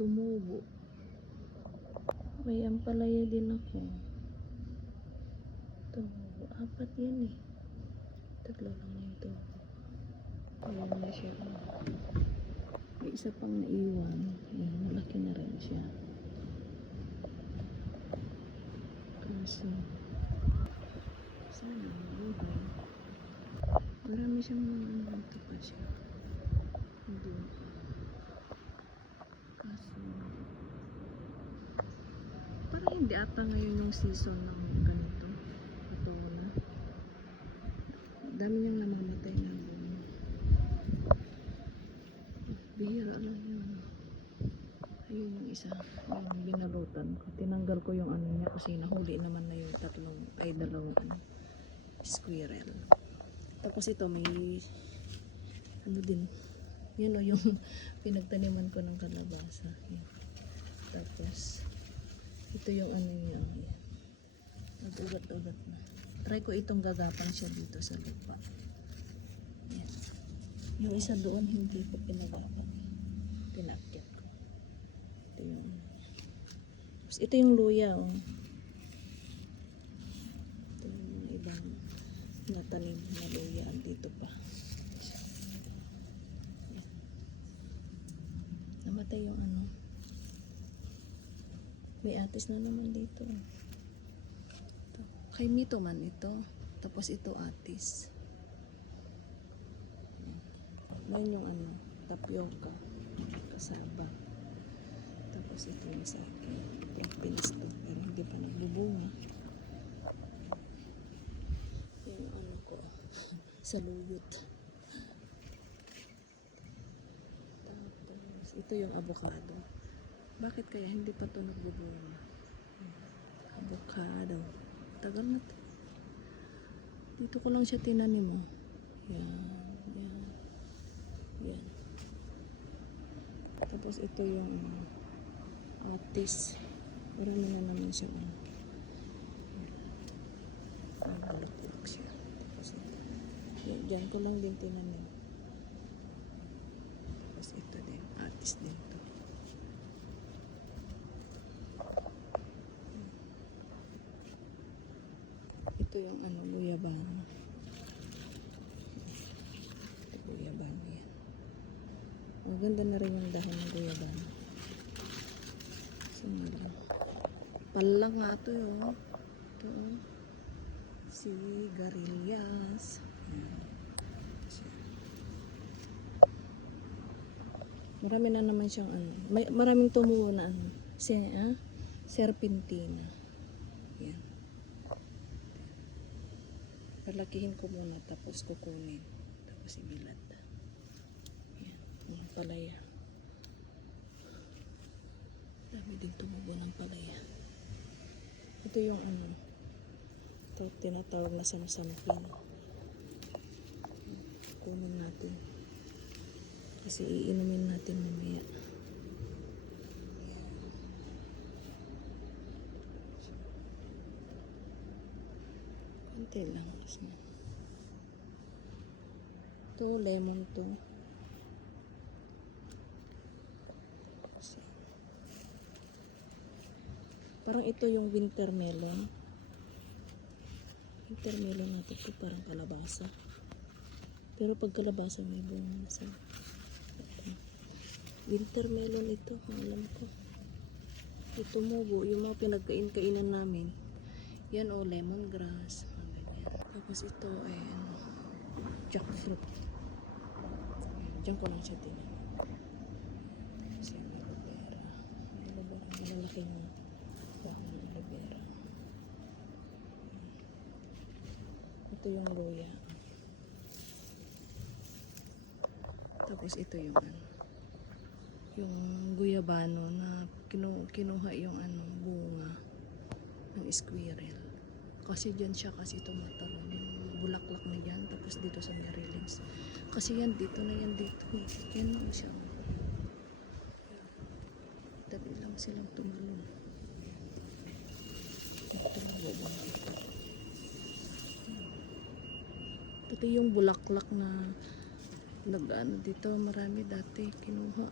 tumubo. May ampalaya din ako. Tumubo. 4 yan eh. 3 lang na ito. Ayan na siya. May isa pang naiwan. Ayan, malaki na rin siya. Kasi, sana mabuhay. Marami siyang mga ano ito pa siya. Hindi. Kaso, parang hindi ata ngayon yung season ng ganito. Ito na. Dami niyang namamatay na bunga. Bihira lang yun. Ayun yung isa. Yung binalutan ko. Tinanggal ko yung ano niya kasi nahuli naman na yung dalawang squirrel. Tapos ito may ano din. Yun o yung pinagtaniman ko ng kalabasa. Yan. Tapos ito yung ano niya. Nag-ugat-ugat na. Try ko itong gagapang siya dito sa lupa. Yan. Yung isa doon hindi ko pinagapan. Pinakyat ko. Ito yung tapos ito yung luya oh. Ito yung mga ibang natanim na luya dito pa. Namatay yung ano. May atis na naman dito. Ito. Kay Mito man ito. Tapos ito atis. Ngayon yung ano, tapioca. Kasaba. Tapos ito yung sa akin. Ito yung pinisto. Pero hindi pa nagbubunga. Yung ano ko. Saluyot. Tapos ito yung avocado. Bakit kaya hindi pa ito nagbubunga? Avocado. Tagal na ito. Dito ko lang siya tinanim mo. Yan. Yan. Yan. Tapos ito yung atis. Marami na naman siya. Balak-balak siya. Tapos ito. Yan. Diyan ko lang din tinanim. Tapos ito din. Atis din ito. Ito yung ano, guyabano. Guyabano yan. Maganda na rin yung dahon ng guyabano. Sumala. Palang nga ito yun. Ito oh. Sigarilyas. Marami na naman siyang ano. Maraming tumubo na ano. Serpentina. Yan. Palakihin ko muna tapos kukunin. Tapos ibilad. Yan. Yung palaya. Dami din tumubo ng palaya. Ito yung ano. Ito tinatawag na samsampin. Kunin natin. Kasi iinumin natin mamaya. Konti lang. Ito, lemon to. Parang ito yung winter melon. Winter melon natin ito parang kalabasa. Pero pag kalabasa may bunga sa winter melon ito, alam ko. Ito mubo, yung mga pinagkain-kainan namin. Yan o, lemongrass. Tapos ito ay jackfruit. Diyan ko lang siya tinanim. Kasi aloe vera. Aloe vera, malalaking dahon ng aloe vera. Ito yung luya. Tapos ito yung ano. Yung guyabano na kinuha yung ano, bunga ng squirrel. Kasi dyan siya kasi tumatalon. Yung bulaklak na dyan. Tapos dito sa marilings. Kasi yan dito na yan dito. Yan lang siya. Dali lang silang tumalon. Pati yung bulaklak na nag-ano dito. Marami dati kinuha.